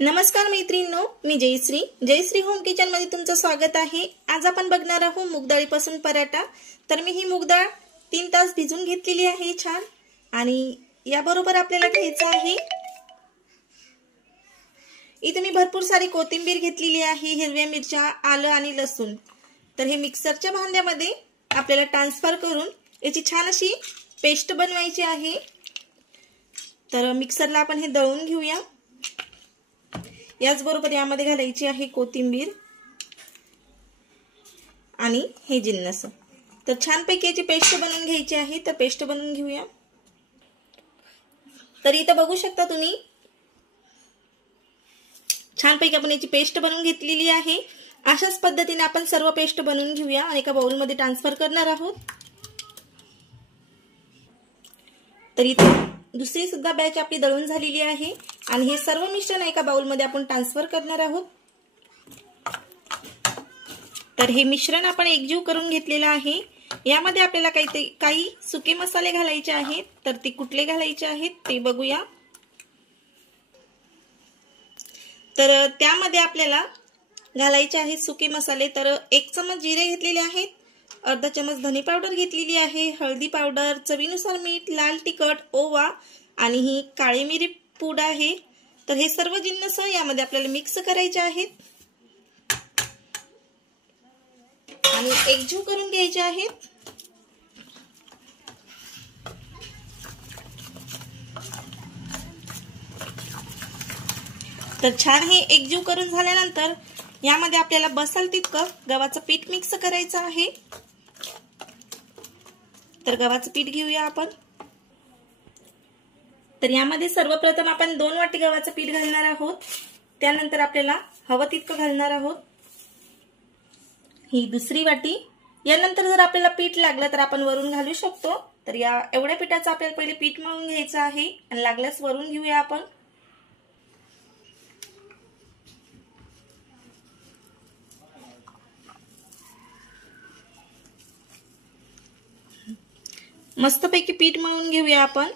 नमस्कार मैत्रिणींनो, मी Jayashree home kitchen मध्ये तुमचं स्वागत आहे। आज आपण बघणार आहोत मूग डाळीपासून पराठा। तर मी ही मूग डाळ 3 तास भिजवून घेतलेली आहे छान। आणि या बरोबर आपल्याला घ्यायचं आहे, इथे मी भरपूर सारी कोथिंबीर घेतलेली आहे, हिरव्या मिरच्या, आलं आणि लसूण। तर हे मिक्सरच्या भांड्यामध्ये आपल्याला ट्रान्सफर करून याची छान अशी पेस्ट बनवायची आहे। तर मिक्सरला आपण हे दळून घेऊया। याच बरोबर यामध्ये घालायची आहे कोथिंबीर आणि हे जिन्नस। तर छान पैकी याची पेस्ट बनवून घ्यायची आहे। तर पेस्ट बनवून घेऊया। तर इथे बघू शकता तुम्ही, छान पैकी आपण याची पेस्ट बनवून घेतलेली आहे। अशाच पद्धतीने आपण सर्व पेस्ट बनवून घेऊया आणि एका बाउल मध्ये ट्रान्सफर करणार आहोत। तर इथे दुसरी सुद्धा बॅच आपली दळून झालेली आहे आणि हे सर्व मिश्रण एका बाउल मध्ये आपण ट्रान्सफर करणार आहोत। तर हे मिश्रण आपण एकजीव करून घेतलेलं आहे। यामध्ये आपल्याला काही सुके मसाले घालायचे आहेत। तर ते कुठले घालायचे आहेत ते बघूया। तर त्यामध्ये आपल्याला घालायचे आहेत सुके मसाले। तर 1 चमच जिरे घेतलेले आहेत, अर्धा चमच धने पावडर घेतलेली आहे, हळदी पावडर, चवीनुसार मीठ, लाल तिखट, ओवा आणि ही काळी मिरी पूड आहे। तर हे सर्व जिन्नस यामध्ये आपल्याला मिक्स करायचे आहेत आणि एकजीव करून घ्यायचे आहेत। तर छान हे एकजीव करून झाल्यानंतर यामध्ये आपल्याला बसल तितकं गव्हाचं पीठ मिक्स करायचं आहे। तर गव्हाचं पीठ घेऊया आपण। तर यामध्ये सर्वप्रथम आपण 2 वाटी गव्हाचं पीठ घालणार आहोत। त्यानंतर आपल्याला हवं तितकं घालणार आहोत, ही दुसरी वाटी। यानंतर जर आपल्याला पीठ लागलं तर आपण वरून घालू शकतो। तर या एवढ्या पिठाचं आपल्याला पहिले पीठ मळून घ्यायचं आहे आणि लागल्यास वरून घेऊया आपण। मस्तपैकी पीठ मळून घेऊया आपण।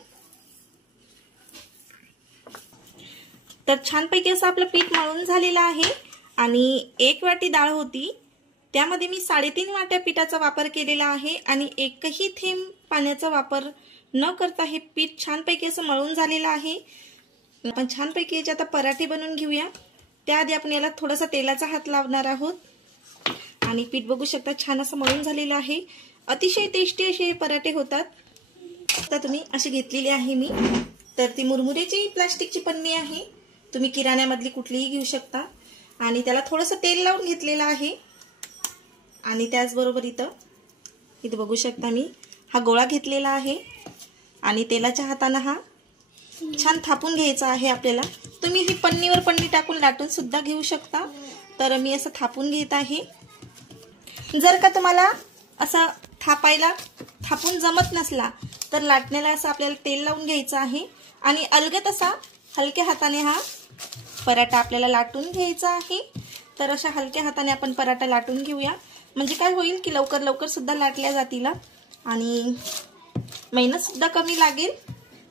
तर छानपैकी असं आपलं पीठ मळून झालेलं आहे आणि 1 वाटी डाळ होती, त्यामध्ये मी 3.5 वाट्या पिठाचा वापर केलेला आहे आणि एकही थेंब पाण्याचा वापर न करता हे पीठ छानपैकी असं मळून झालेलं आहे। आपण छानपैकी याचे आता पराठे बनवून घेऊया। त्याआधी आपण याला थोडासा तेलाचा हात लावणार आहोत आणि पीठ बघू शकता छान असं मळून झालेलं आहे। अतिशय टेस्टी असे हे पराठे होतात। आता तुम्ही अशी घेतलेली आहे मी। तर ती मुरमुरेची प्लास्टिकची पन्नी आहे, तुम्ही किराण्यामधली कुठलीही घेऊ शकता। आणि त्याला थोडंसं तेल लावून घेतलेलं आहे आणि त्याचबरोबर इथं बघू शकता मी हा गोळा घेतलेला आहे आणि तेलाच्या हाताने हा छान थापून घ्यायचा आहे आपल्याला। तुम्ही ही पन्नीवर पन्नी टाकून लाटून सुद्धा घेऊ शकता। तर मी असं थापून घेत आहे। जर का तुम्हाला असं थापून जमत नसला तर लाटण्याला असं आपल्याला तेल लावून घ्यायचं आहे आणि अलगद असा हलक्या हाताने हा पराठा आपल्याला लाटून घ्यायचा आहे। तर अशा हलक्या हाताने आपण पराठा लाटून घेऊया, म्हणजे काय होईल की लवकर लवकर सुद्धा लाटल्या जातील आणि मेहनत सुद्धा कमी लागेल।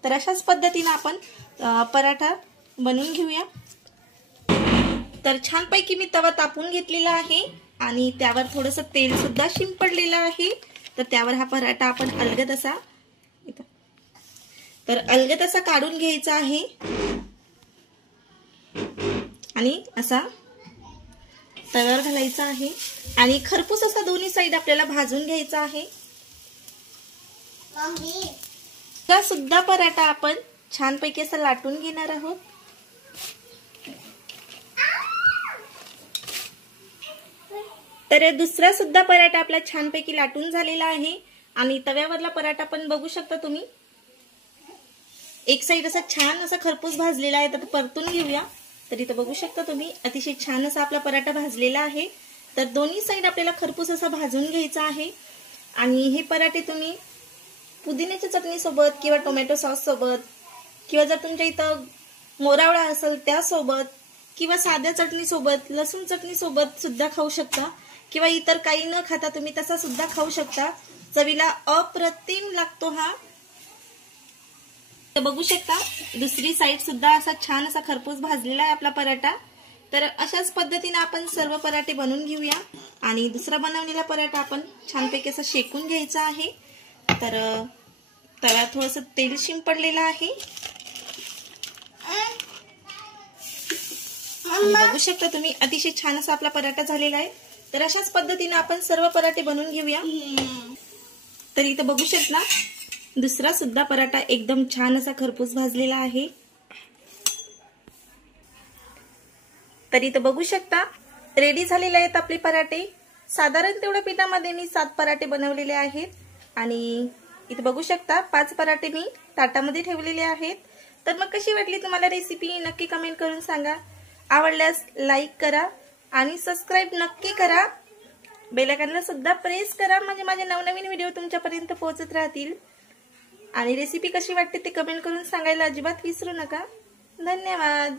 तर अशाच पद्धतीने आपण पराठा बनवून घेऊया। तर छानपैकी मी तवा तापून घेतलेला आहे आणि त्यावर थोडंसं तेल सुद्धा शिंपडलेलं आहे। तर त्यावर हा पराठा आपण अलगद असा काढून घ्यायचा आहे आणि असा तव्यावर घालायचा आहे आणि खरपूस असा दोन्ही साइड आपल्याला भाजून घ्यायचा आहे। हा सुद्धा पराठा आपण छानपैकी असा लाटून घेणार आहोत। तर दुसरा सुद्धा पराठा आपला छानपैकी लाटून झालेला आहे आणि तव्यावरला पराठा पण बघू शकता तुम्ही, एक साइड असा छान असा खरपूस भाजलेला आहे। तर परतून घेऊया। तर इथं बघू शकता तुम्ही अतिशय छान असा आपला पराठा भाजलेला आहे। तर दोन्ही साइड आपल्याला खरपूस असा भाजून घ्यायचा आहे आणि हे पराठे तुम्ही पुदिन्याच्या चटणी सोबत किंवा टोमॅटो सॉस सोबत किंवा जर तुमच्या इथं मोरावळा असेल त्यासोबत किंवा साध्या चटणी सोबत, लसूण चटणी सोबत सुद्धा खाऊ शकता किंवा इतर काही न खाता तुम्ही तसा सुद्धा खाऊ शकता। चवीला अप्रतिम लागतो हा। तर बघू शकता दुसरी साईड सुद्धा असा छान असा खरपूस भाजलेला आहे आपला पराठा। तर अशाच पद्धतीने आपण सर्व पराठे बनवून घेऊया आणि दुसरा बनवलेला पराठा आपण छानपैकी असा शेकून घ्यायचा आहे। तर तव्यात थोडंसं तेल शिंपडलेलं आहे। बघू शकता तुम्ही अतिशय छान असा आपला पराठा झालेला आहे। तर अशाच पद्धतीने आपण सर्व पराठे बनवून घेऊया। तर इथं बघू शकता दुसरा सुद्धा पराठा एकदम छान असा खरपूस भाजलेला आहे। तर इथं बघू शकता रेडी झालेले आहेत आपले पराठे। साधारण तेवढ्या पिठामध्ये मी 7 पराठे बनवलेले आहेत आणि इथं बघू शकता 5 पराठे मी ताटामध्ये ठेवलेले आहेत। तर मग कशी वाटली तुम्हाला रेसिपी नक्की कमेंट करून सांगा। आवडल्यास लाईक करा आणि सबस्क्राइब नक्की करा। बेल आयकॉनला सुद्धा प्रेस करा म्हणजे माझे नवनवीन व्हिडिओ तुमच्यापर्यंत पोहोचत राहतील। आणि रेसिपी कशी वाटते ते कमेंट करून सांगायला अजिबात विसरू नका। धन्यवाद।